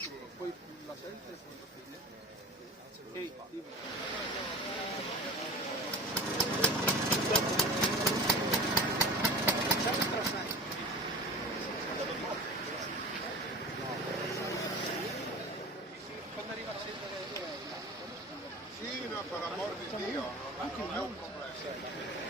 Poi la scelta è quando fine. Ehi, quando arriva a scendere Sì, ma per l'amor di Dio, non è un problema.